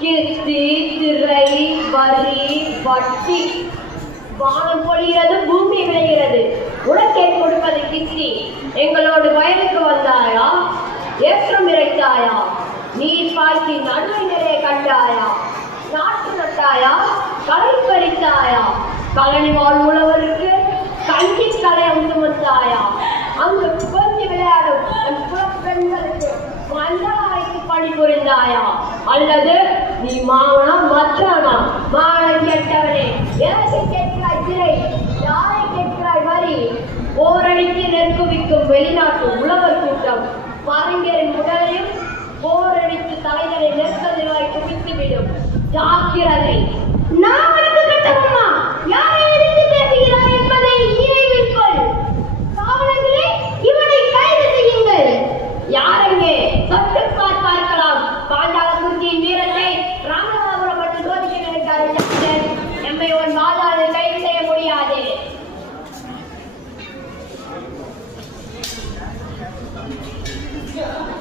கிஸ்தி திரை வரி வட்டி வானம் பொழிகிறது பூமி விளைகிறது உனக்கே கொடுப்பது கிஸ்தி எங்களோடு வயலுக்கு வந்தாயா ஏற்றம் இறைத்தாயா நீர் பாய்ச்சி நடுவை நிறைய கண்டாயா நாட்டு நட்டாயா களை பறித்தாயா கலனி வாழ் உழவருக்கு கஞ்சி கலையம் சுமத்தாயா அங்கு கொஞ்சி விளையாடும் என் புலப்பெண்களுக்கு மண்டலாய்க்கு பணிபுரிந்தாயா அல்லது நீ மாவனா மச்சானா மானம் கெட்டவனே எனக்கு கேட்கிறாய் திரை யாரை கேட்கிறாய் வரி போரடித்து நெருக்குவிக்கும் வெளிநாட்டு உழவர் கூட்டம் மறைஞரின் உடலையும் போரடித்து தலைகளை நெற்கதிராய் குவித்துவிடும் ஜாக்கிரதை. நான் உனக்கு கட்டணுமா யாரை எதிர்த்து பேசுகிறாய் என்பதை நினைவில் கொள். காவலர்களே இவனை கைது செய்யுங்கள். யாரெங்கே சற்று பார்க்கலாம். பாஞ்சாலங்குறிச்சியின் வீரத்தை ராமநாதபுரம் மற்றும் சோதிக்க நினைத்தார்கள். எம்மை ஒரு மாதாவில் கைது செய்ய முடியாது. Yeah.